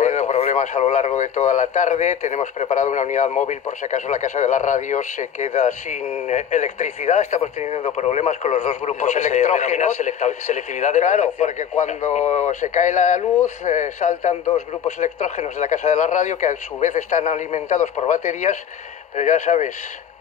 teniendo problemas a lo largo de toda la tarde. Tenemos preparado una unidad móvil por si acaso la Casa de la Radio se queda sin electricidad. Estamos teniendo problemas con los dos grupos electrógenos. Selectividad de Claro, protección. porque cuando se cae la luz saltan dos grupos electrógenos de la Casa de la Radio que a su vez están alimentados por baterías, pero ya sabes,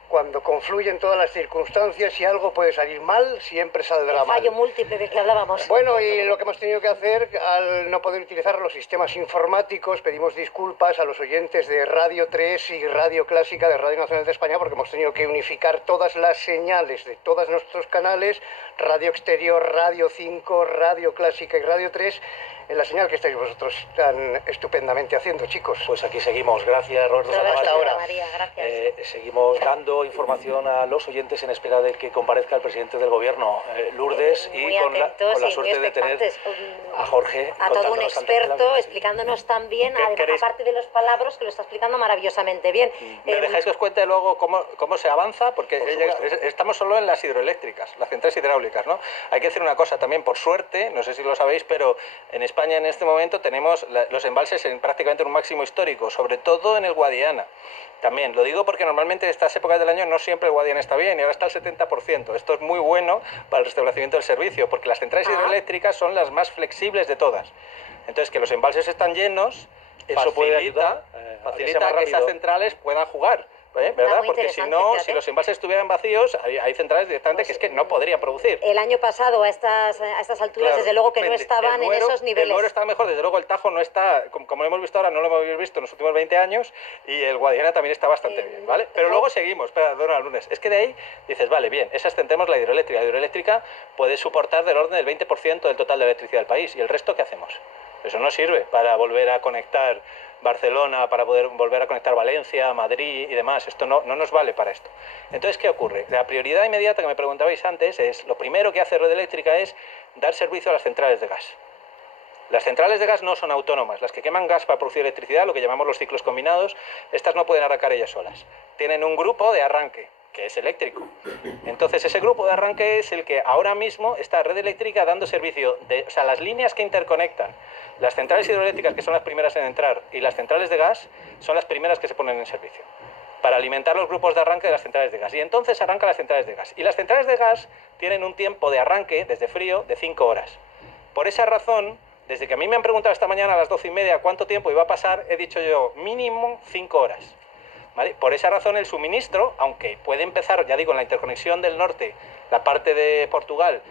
cuando confluyen todas las circunstancias y algo puede salir mal, siempre saldrá mal. Fallo múltiple del que hablábamos. Bueno, y lo que hemos tenido que hacer, al no poder utilizar los sistemas informáticos, pedimos disculpas a los oyentes de Radio 3 y Radio Clásica de Radio Nacional de España, porque hemos tenido que unificar todas las señales de todos nuestros canales, Radio Exterior, Radio 5, Radio Clásica y Radio 3, en la señal que estáis vosotros tan estupendamente haciendo, chicos. Pues aquí seguimos. Gracias, Roberto Hasta Santamaría. ahora. María, gracias. Seguimos dando información a los oyentes en espera de que comparezca el presidente del Gobierno, Lourdes, Muy y con la atentos suerte muy de tener expectantes. a Jorge. A todo un contándonos ante la experto, vida. explicándonos tan bien, ¿Queréis? aparte de los palabras, que lo está explicando maravillosamente bien. ¿Me dejáis que os cuente luego cómo se avanza? Porque estamos solo en las hidroeléctricas, las centrales hidráulicas, ¿no? Hay que decir una cosa también, por suerte, no sé si lo sabéis, pero en España en este momento tenemos los embalses en prácticamente un máximo histórico, sobre todo en el Guadiana. También, lo digo porque normalmente en estas épocas del año no siempre el Guadiana está bien y ahora está al 70%. Esto es muy bueno para el restablecimiento del servicio, porque las centrales hidroeléctricas son las más flexibles de todas. Entonces, que los embalses están llenos, eso facilita que esas centrales puedan jugar. ¿Verdad? Porque si no, fíjate, si los embalses estuvieran vacíos, hay centrales directamente que es que no podrían producir. El año pasado, a estas alturas, claro, desde luego que no estaban en esos niveles. El Duero estaba mejor, desde luego el Tajo no está, como lo hemos visto ahora, no lo hemos visto en los últimos 20 años, y el Guadiana también está bastante bien, ¿vale? Pero luego seguimos, perdona, Lunes, es que de ahí dices, vale, bien, esas tendremos la hidroeléctrica. La hidroeléctrica puede soportar del orden del 20% del total de electricidad del país, ¿y el resto qué hacemos? Eso no sirve para volver a conectar Barcelona, para poder volver a conectar Valencia, Madrid y demás. Esto no nos vale para esto. Entonces, ¿qué ocurre? La prioridad inmediata que me preguntabais antes es, lo primero que hace Red Eléctrica es dar servicio a las centrales de gas. Las centrales de gas no son autónomas. Las que queman gas para producir electricidad, lo que llamamos los ciclos combinados, estas no pueden arrancar ellas solas. Tienen un grupo de arranque, que es eléctrico. Entonces, ese grupo de arranque es el que ahora mismo está Red Eléctrica dando servicio o sea, las líneas que interconectan las centrales hidroeléctricas, que son las primeras en entrar, y las centrales de gas son las primeras que se ponen en servicio para alimentar los grupos de arranque de las centrales de gas. Y entonces arrancan las centrales de gas. Y las centrales de gas tienen un tiempo de arranque desde frío de 5 horas. Por esa razón, desde que a mí me han preguntado esta mañana a las 12:30 cuánto tiempo iba a pasar, he dicho yo mínimo 5 horas. ¿Vale? Por esa razón el suministro, aunque puede empezar, ya digo, en la interconexión del norte, la parte de Portugal,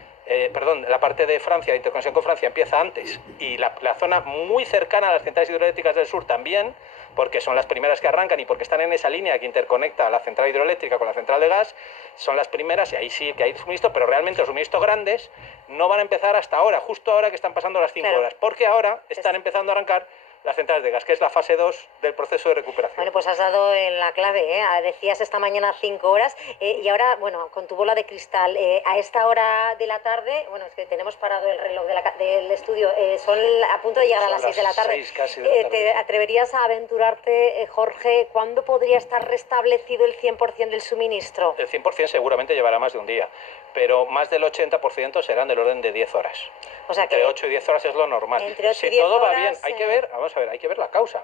la parte de Francia, la interconexión con Francia empieza antes, y la zona muy cercana a las centrales hidroeléctricas del sur también, porque son las primeras que arrancan y porque están en esa línea que interconecta la central hidroeléctrica con la central de gas, son las primeras, y ahí sí que hay suministro, pero realmente los suministros grandes no van a empezar hasta ahora, justo ahora que están pasando las 5 horas, porque ahora están empezando a arrancar las centrales de gas, que es la fase 2 del proceso de recuperación. Bueno, pues has dado en la clave, decías esta mañana 5 horas, y ahora, bueno, con tu bola de cristal, a esta hora de la tarde, bueno, es que tenemos parado el reloj del estudio, son a punto de llegar a las 6 de la tarde. 6 casi de la tarde. ¿Te atreverías a aventurarte, Jorge, cuándo podría estar restablecido el 100% del suministro? El 100% seguramente llevará más de un día, pero más del 80% serán del orden de 10 horas. O sea entre 8 y 10 horas es lo normal. Entre 8 y 10 si todo horas, va bien, hay que ver, vamos a ver, hay que ver la causa.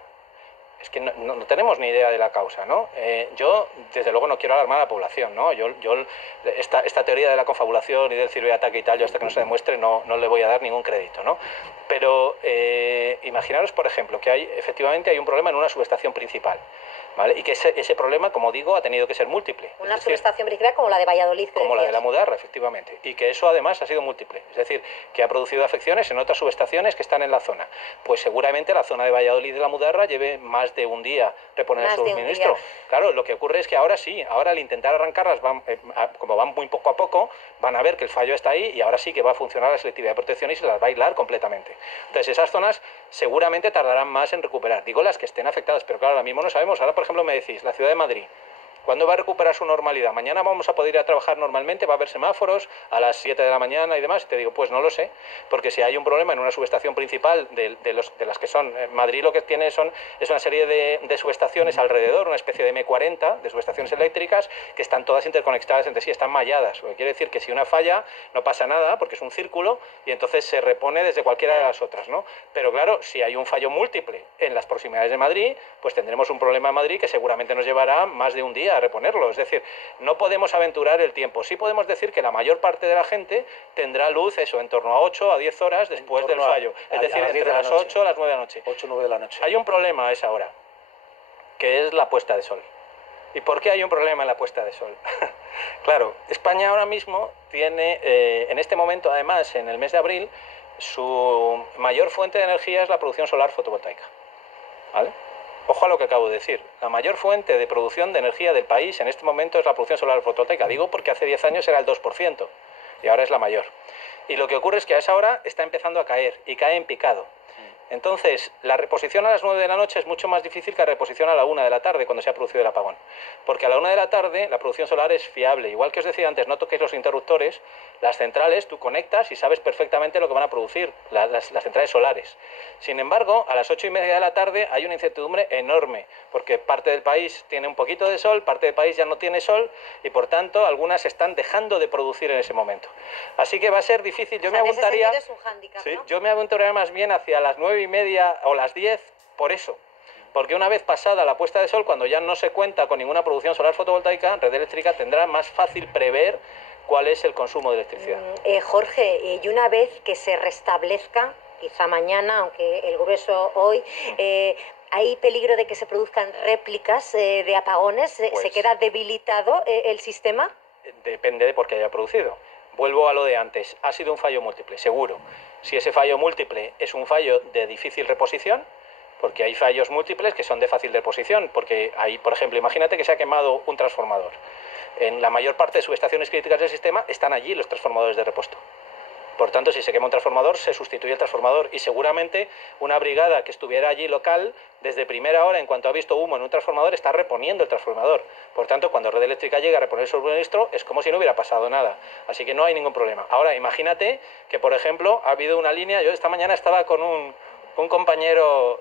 Es que no tenemos ni idea de la causa, ¿no? Yo, desde luego, no quiero alarmar a la población, ¿no? Esta teoría de la confabulación y del ciberataque y tal, yo hasta que no se demuestre no le voy a dar ningún crédito, ¿no? Pero imaginaros, por ejemplo, que efectivamente hay un problema en una subestación principal, ¿vale? Y que ese problema, como digo, ha tenido que ser múltiple. Una subestación principal como la de Valladolid. Como la de la Mudarra, efectivamente. Y que eso además ha sido múltiple. Es decir, que ha producido afecciones en otras subestaciones que están en la zona. Pues seguramente la zona de Valladolid y de la Mudarra lleve más de un día reponer el suministro. Claro, lo que ocurre es que ahora sí, ahora al intentar arrancarlas, como van muy poco a poco, van a ver que el fallo está ahí y ahora sí que va a funcionar la selectividad de protección y se las va a aislar completamente. Entonces esas zonas seguramente tardarán más en recuperar. Digo las que estén afectadas, pero claro, ahora mismo no sabemos. Ahora, por ejemplo, me decís, la ciudad de Madrid. ¿Cuándo va a recuperar su normalidad? ¿Mañana vamos a poder ir a trabajar normalmente? ¿Va a haber semáforos a las 7 de la mañana y demás? Te digo, pues no lo sé, porque si hay un problema en una subestación principal de las que son... Madrid lo que tiene es una serie de subestaciones alrededor, una especie de M40 de subestaciones eléctricas que están todas interconectadas entre sí, están malladas. Lo que quiere decir que si una falla no pasa nada porque es un círculo y entonces se repone desde cualquiera de las otras, ¿no? Pero claro, si hay un fallo múltiple en las proximidades de Madrid, pues tendremos un problema en Madrid que seguramente nos llevará más de un día a reponerlo. Es decir, no podemos aventurar el tiempo. Sí podemos decir que la mayor parte de la gente tendrá luz, eso, en torno a 8 a 10 horas después del fallo. Es decir, entre las 8 a las 9 de la noche. 8 o 9 de la noche. Hay un problema a esa hora, que es la puesta de sol. ¿Y por qué hay un problema en la puesta de sol? Claro, España ahora mismo tiene, en este momento, además, en el mes de abril, su mayor fuente de energía es la producción solar fotovoltaica. ¿Vale? Ojo a lo que acabo de decir. La mayor fuente de producción de energía del país en este momento es la producción solar fotovoltaica. Digo porque hace 10 años era el 2% y ahora es la mayor. Y lo que ocurre es que a esa hora está empezando a caer y cae en picado. Entonces, la reposición a las 9 de la noche es mucho más difícil que la reposición a la 1 de la tarde cuando se ha producido el apagón. Porque a la 1 de la tarde la producción solar es fiable. Igual que os decía antes, no toquéis los interruptores, las centrales tú conectas y sabes perfectamente lo que van a producir, las centrales solares. Sin embargo, a las 8:30 de la tarde hay una incertidumbre enorme, porque parte del país tiene un poquito de sol, parte del país ya no tiene sol, y por tanto algunas están dejando de producir en ese momento. Así que va a ser difícil. Yo me aventaría, es un hándicap, ¿no? Yo me aventuraría más bien hacia las 9:30 o las 10, por eso. Porque una vez pasada la puesta de sol, cuando ya no se cuenta con ninguna producción solar fotovoltaica, Red Eléctrica tendrá más fácil prever cuál es el consumo de electricidad. Jorge, y una vez que se restablezca, quizá mañana, aunque el grueso hoy, ¿hay peligro de que se produzcan réplicas de apagones? ¿Se queda debilitado el sistema? Depende de por qué haya producido. Vuelvo a lo de antes. Ha sido un fallo múltiple, seguro. Si ese fallo múltiple es un fallo de difícil reposición, porque hay fallos múltiples que son de fácil reposición, porque hay, por ejemplo, imagínate que se ha quemado un transformador. En la mayor parte de subestaciones críticas del sistema están allí los transformadores de repuesto. Por tanto, si se quema un transformador, se sustituye el transformador y seguramente una brigada que estuviera allí local, desde primera hora, en cuanto ha visto humo en un transformador, está reponiendo el transformador. Por tanto, cuando Red Eléctrica llega a reponer el suministro, es como si no hubiera pasado nada. Así que no hay ningún problema. Ahora, imagínate que, por ejemplo, ha habido una línea. Yo esta mañana estaba con un compañero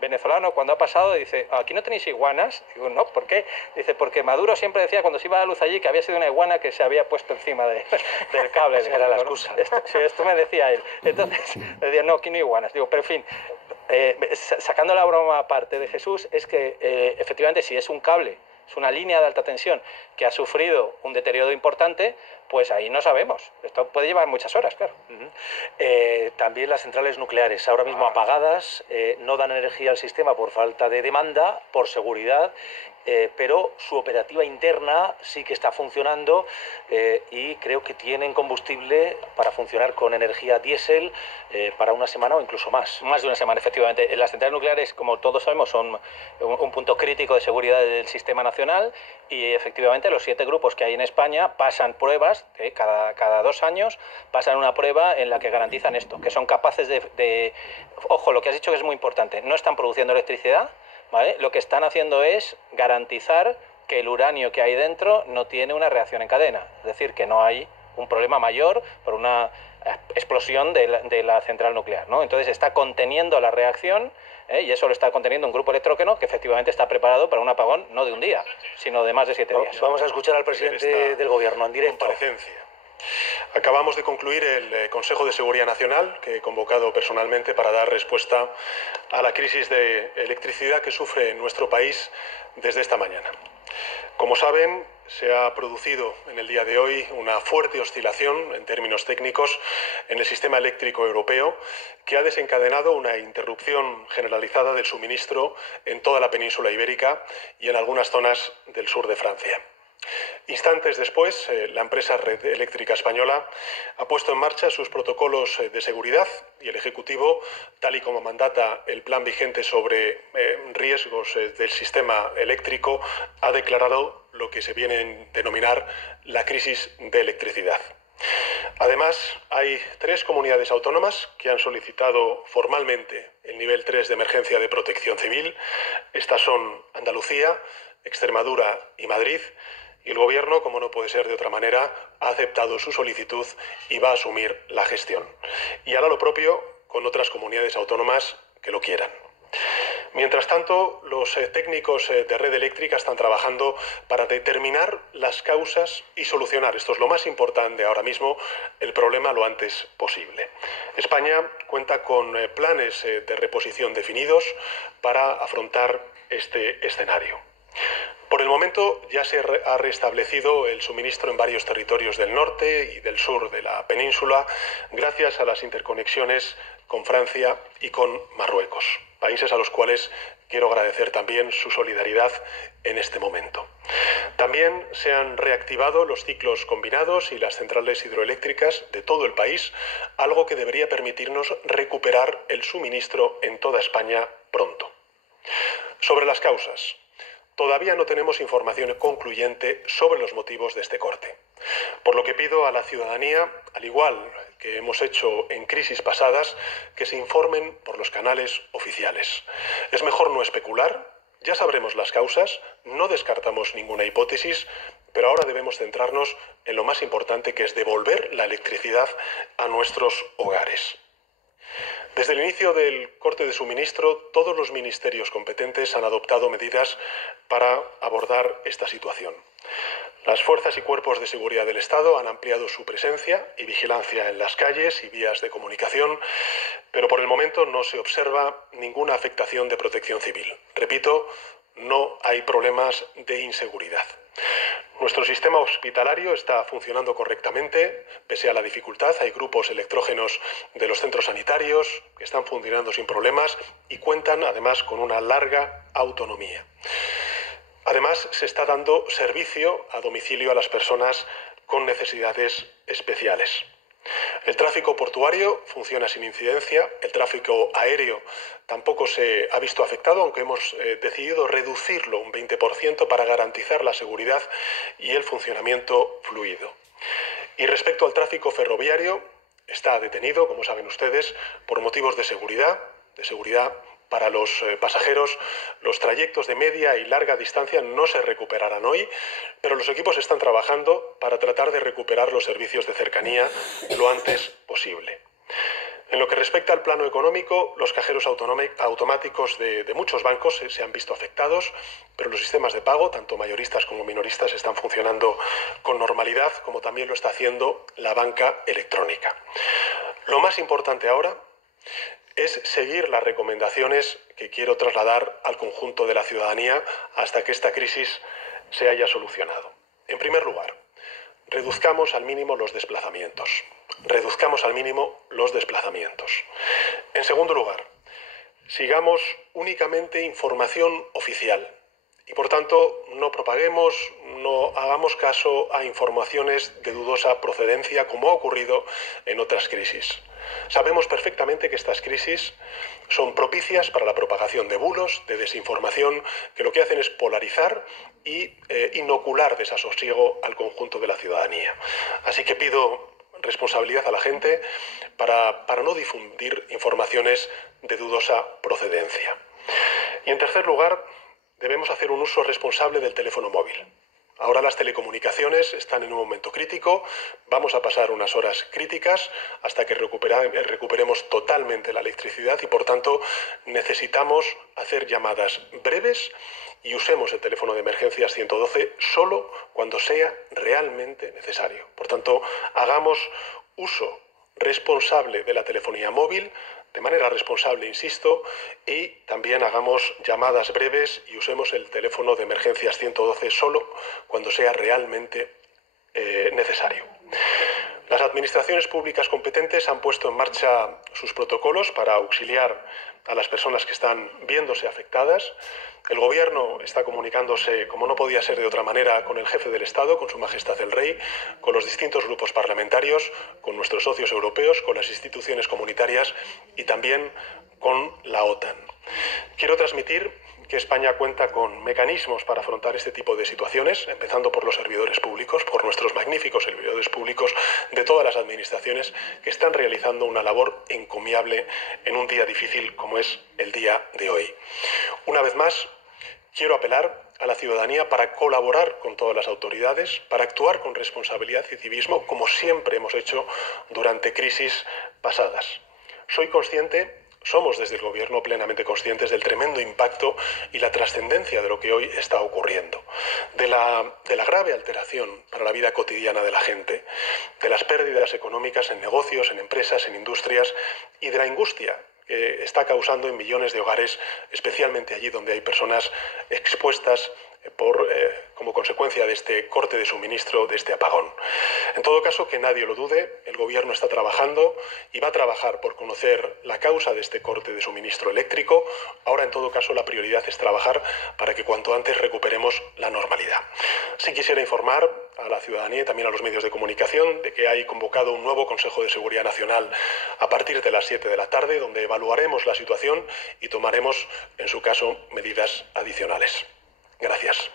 venezolano cuando ha pasado y dice, ¿aquí no tenéis iguanas? Digo, no, ¿por qué? Dice, porque Maduro siempre decía cuando se iba la luz allí que había sido una iguana que se había puesto encima del cable. Esa era la excusa. Esto me decía él. Entonces, le decía, no, aquí no hay iguanas. Digo, pero en fin, sacando la broma aparte de Jesús, es que efectivamente si es un cable, es una línea de alta tensión que ha sufrido un deterioro importante, pues ahí no sabemos. Esto puede llevar muchas horas, claro. También las centrales nucleares, ahora mismo apagadas, no dan energía al sistema por falta de demanda, por seguridad, pero su operativa interna sí que está funcionando y creo que tienen combustible para funcionar con energía diésel para una semana o incluso más. Más de una semana, efectivamente. Las centrales nucleares, como todos sabemos, son un punto crítico de seguridad del sistema nacional y efectivamente los 7 grupos que hay en España pasan pruebas, cada 2 años pasan una prueba en la que garantizan esto, que son capaces de... Ojo, lo que has dicho que es muy importante, no están produciendo electricidad, ¿vale? Lo que están haciendo es garantizar que el uranio que hay dentro no tiene una reacción en cadena, es decir, que no hay un problema mayor por una explosión de la central nuclear, ¿no? Entonces está conteniendo la reacción y eso lo está conteniendo un grupo electrógeno que efectivamente está preparado para un apagón no de un día, sino de más de 7 días. Vamos a escuchar al presidente del Gobierno en directo. Acabamos de concluir el Consejo de Seguridad Nacional que he convocado personalmente para dar respuesta a la crisis de electricidad que sufre nuestro país desde esta mañana. Como saben, se ha producido en el día de hoy una fuerte oscilación en términos técnicos en el sistema eléctrico europeo que ha desencadenado una interrupción generalizada del suministro en toda la península ibérica y en algunas zonas del sur de Francia. Instantes después, la empresa Red Eléctrica Española ha puesto en marcha sus protocolos de seguridad y el Ejecutivo, tal y como mandata el plan vigente sobre riesgos del sistema eléctrico, ha declarado lo que se viene a denominar la crisis de electricidad. Además, hay 3 comunidades autónomas que han solicitado formalmente el nivel 3 de emergencia de protección civil. Estas son Andalucía, Extremadura y Madrid, y el Gobierno, como no puede ser de otra manera, ha aceptado su solicitud y va a asumir la gestión. Y hará lo propio con otras comunidades autónomas que lo quieran. Mientras tanto, los técnicos de red eléctrica están trabajando para determinar las causas y solucionar, esto es lo más importante ahora mismo, el problema lo antes posible. España cuenta con planes de reposición definidos para afrontar este escenario. Por el momento ya se ha restablecido el suministro en varios territorios del norte y del sur de la península gracias a las interconexiones con Francia y con Marruecos, países a los cuales quiero agradecer también su solidaridad en este momento. También se han reactivado los ciclos combinados y las centrales hidroeléctricas de todo el país, algo que debería permitirnos recuperar el suministro en toda España pronto. Sobre las causas. Todavía no tenemos información concluyente sobre los motivos de este corte, por lo que pido a la ciudadanía, al igual que hemos hecho en crisis pasadas, que se informen por los canales oficiales. Es mejor no especular, ya sabremos las causas, no descartamos ninguna hipótesis, pero ahora debemos centrarnos en lo más importante, que es devolver la electricidad a nuestros hogares. Desde el inicio del corte de suministro, todos los ministerios competentes han adoptado medidas para abordar esta situación. Las fuerzas y cuerpos de seguridad del Estado han ampliado su presencia y vigilancia en las calles y vías de comunicación, pero por el momento no se observa ninguna afectación de protección civil. Repito, no hay problemas de inseguridad. Nuestro sistema hospitalario está funcionando correctamente, pese a la dificultad. Hay grupos electrógenos de los centros sanitarios que están funcionando sin problemas y cuentan además con una larga autonomía. Además, se está dando servicio a domicilio a las personas con necesidades especiales. El tráfico portuario funciona sin incidencia, el tráfico aéreo tampoco se ha visto afectado, aunque hemos decidido reducirlo un 20% para garantizar la seguridad y el funcionamiento fluido. Y respecto al tráfico ferroviario, está detenido, como saben ustedes, por motivos de seguridad para los pasajeros. Los trayectos de media y larga distancia no se recuperarán hoy, pero los equipos están trabajando para tratar de recuperar los servicios de cercanía lo antes posible. En lo que respecta al plano económico, los cajeros automáticos de muchos bancos se han visto afectados, pero los sistemas de pago, tanto mayoristas como minoristas, están funcionando con normalidad, como también lo está haciendo la banca electrónica. Lo más importante ahora es seguir las recomendaciones que quiero trasladar al conjunto de la ciudadanía hasta que esta crisis se haya solucionado. En primer lugar, reduzcamos al mínimo los desplazamientos. En segundo lugar, sigamos únicamente información oficial y, por tanto, no propaguemos, no hagamos caso a informaciones de dudosa procedencia, como ha ocurrido en otras crisis. Sabemos perfectamente que estas crisis son propicias para la propagación de bulos, de desinformación, que lo que hacen es polarizar y inocular desasosiego al conjunto de la ciudadanía. Así que pido responsabilidad a la gente para no difundir informaciones de dudosa procedencia. Y en tercer lugar, debemos hacer un uso responsable del teléfono móvil. Ahora las telecomunicaciones están en un momento crítico, vamos a pasar unas horas críticas hasta que recuperemos totalmente la electricidad y, por tanto, necesitamos hacer llamadas breves y usemos el teléfono de emergencias 112 solo cuando sea realmente necesario. Por tanto, hagamos uso responsable de la telefonía móvil, de manera responsable, insisto, y también hagamos llamadas breves y usemos el teléfono de emergencias 112 solo cuando sea realmente necesario. Las administraciones públicas competentes han puesto en marcha sus protocolos para auxiliar a las personas que están viéndose afectadas. El Gobierno está comunicándose, como no podía ser de otra manera, con el jefe del Estado, con Su Majestad el Rey, con los distintos grupos parlamentarios, con nuestros socios europeos, con las instituciones comunitarias y también con la OTAN. Quiero transmitir que España cuenta con mecanismos para afrontar este tipo de situaciones, empezando por los servidores públicos, por nuestros magníficos servidores públicos de todas las administraciones que están realizando una labor encomiable en un día difícil como es el día de hoy. Una vez más, quiero apelar a la ciudadanía para colaborar con todas las autoridades, para actuar con responsabilidad y civismo, como siempre hemos hecho durante crisis pasadas. Somos desde el Gobierno plenamente conscientes del tremendo impacto y la trascendencia de lo que hoy está ocurriendo, de la grave alteración para la vida cotidiana de la gente, de las pérdidas económicas en negocios, en empresas, en industrias y de la angustia que está causando en millones de hogares, especialmente allí donde hay personas expuestas como consecuencia de este corte de suministro, de este apagón. En todo caso, que nadie lo dude, el Gobierno está trabajando y va a trabajar por conocer la causa de este corte de suministro eléctrico. Ahora, en todo caso, la prioridad es trabajar para que cuanto antes recuperemos la normalidad. Sí quisiera informar a la ciudadanía y también a los medios de comunicación de que hay convocado un nuevo Consejo de Seguridad Nacional a partir de las 7 de la tarde, donde evaluaremos la situación y tomaremos, en su caso, medidas adicionales. Gracias.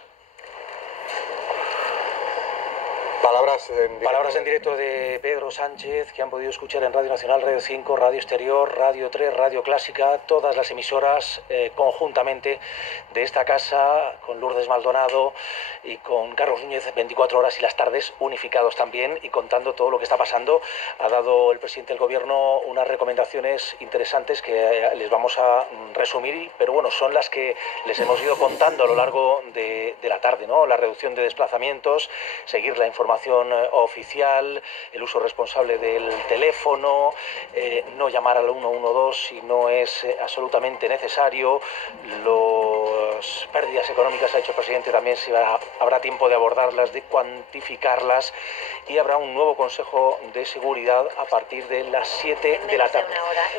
Palabras en directo de Pedro Sánchez, que han podido escuchar en Radio Nacional, Radio 5, Radio Exterior, Radio 3, Radio Clásica, todas las emisoras conjuntamente de esta casa, con Lourdes Maldonado y con Carlos Núñez, 24 horas y las tardes unificados también, y contando todo lo que está pasando. Ha dado el presidente del Gobierno unas recomendaciones interesantes que les vamos a resumir, pero bueno, son las que les hemos ido contando a lo largo de la tarde, ¿no? La reducción de desplazamientos, seguir la información oficial, el uso responsable del teléfono, no llamar al 112 si no es absolutamente necesario. Las pérdidas económicas, ha dicho el presidente, también habrá tiempo de abordarlas, de cuantificarlas, y habrá un nuevo Consejo de Seguridad a partir de las 7 de la tarde.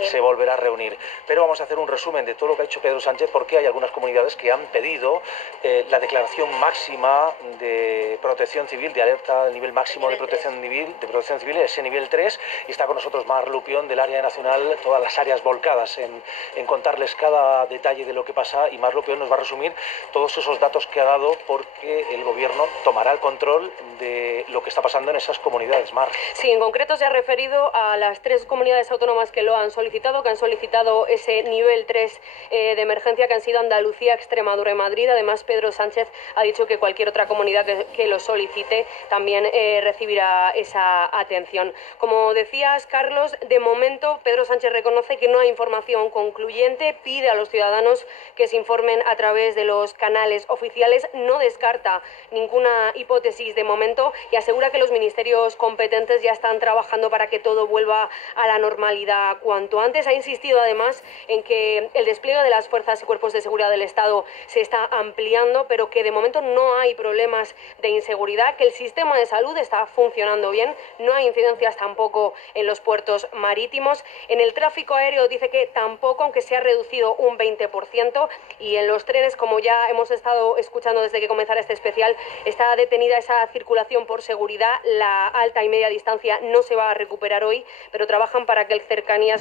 Se volverá a reunir. Pero vamos a hacer un resumen de todo lo que ha hecho Pedro Sánchez, porque hay algunas comunidades que han pedido la declaración máxima de protección civil, de alerta al nivel máximo de protección civil, ese nivel 3, y está con nosotros Mar Lupión del Área Nacional, todas las áreas volcadas en contarles cada detalle de lo que pasa, y Mar Lupión nos va a resumir todos esos datos que ha dado, porque el Gobierno tomará el control de lo que está pasando en esas comunidades. Mar. Sí, en concreto se ha referido a las 3 comunidades autónomas que lo han solicitado, ese nivel 3 de emergencia, que han sido Andalucía, Extremadura y Madrid. Además, Pedro Sánchez ha dicho que cualquier otra comunidad que lo solicite también recibirá esa atención. Como decías, Carlos, de momento Pedro Sánchez reconoce que no hay información concluyente, pide a los ciudadanos que se informen a través de los canales oficiales, no descarta ninguna hipótesis de momento y asegura que los ministerios competentes ya están trabajando para que todo vuelva a la normalidad cuanto antes. Ha insistido además en que el despliegue de las fuerzas y cuerpos de seguridad del Estado se está ampliando, pero que de momento no hay problemas de inseguridad, que el sistema de salud está funcionando bien, no hay incidencias tampoco en los puertos marítimos. En el tráfico aéreo dice que tampoco, aunque se ha reducido un 20%, y en los trenes, como ya hemos estado escuchando desde que comenzara este especial, está detenida esa circulación por seguridad. La alta y media distancia no se va a recuperar hoy, pero trabajan para que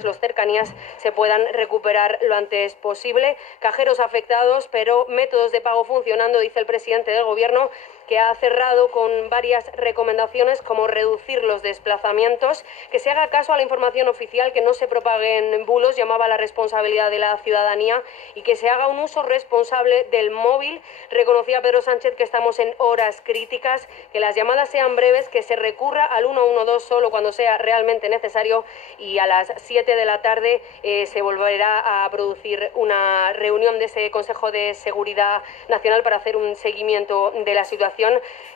los cercanías se puedan recuperar lo antes posible. Cajeros afectados, pero métodos de pago funcionando, dice el presidente del Gobierno, que ha cerrado con varias recomendaciones, como reducir los desplazamientos, que se haga caso a la información oficial, que no se propaguen bulos, llamaba a la responsabilidad de la ciudadanía, y que se haga un uso responsable del móvil. Reconocía Pedro Sánchez que estamos en horas críticas, que las llamadas sean breves, que se recurra al 112 solo cuando sea realmente necesario, y a las 7 de la tarde se volverá a producir una reunión de ese Consejo de Seguridad Nacional para hacer un seguimiento de la situación.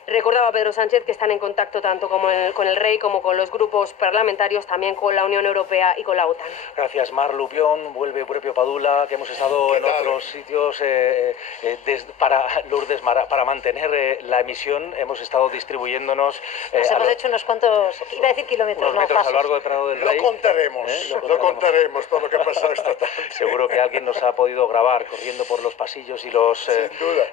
Recordaba Pedro Sánchez que están en contacto tanto con el Rey como con los grupos parlamentarios, también con la Unión Europea y con la OTAN. Gracias, Mar Lupión. Vuelve Eupropio Padula, que hemos estado en otros sitios para Lourdes, para mantener la emisión. Hemos estado distribuyéndonos. Nos hemos hecho unos cuantos, iba a decir kilómetros, unos metros a lo largo de Prado del Rey. Lo contaremos todo lo que ha pasado esta tarde. Seguro que alguien nos ha podido grabar corriendo por los pasillos y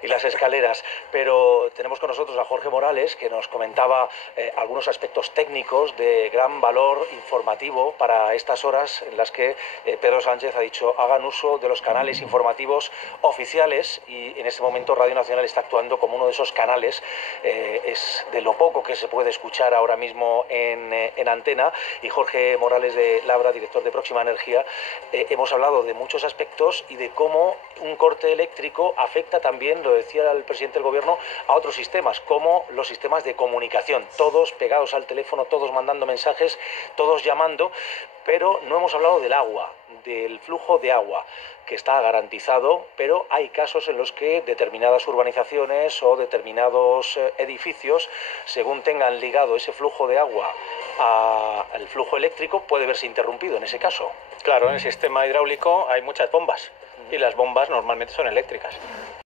las escaleras, pero tenemos con nosotros a Jorge Morales, que nos comentaba algunos aspectos técnicos de gran valor informativo para estas horas en las que Pedro Sánchez ha dicho hagan uso de los canales informativos oficiales, y en este momento Radio Nacional está actuando como uno de esos canales. Es de lo poco que se puede escuchar ahora mismo en antena. Y Jorge Morales de Labra, director de Próxima Energía, hemos hablado de muchos aspectos y de cómo un corte eléctrico afecta también, lo decía el presidente del gobierno, a otros sistemas, como los sistemas de comunicación, todos pegados al teléfono, todos mandando mensajes, todos llamando, pero no hemos hablado del agua, del flujo de agua, que está garantizado, pero hay casos en los que determinadas urbanizaciones o determinados edificios, según tengan ligado ese flujo de agua al flujo eléctrico, puede verse interrumpido en ese caso. Claro, en el sistema hidráulico hay muchas bombas y las bombas normalmente son eléctricas.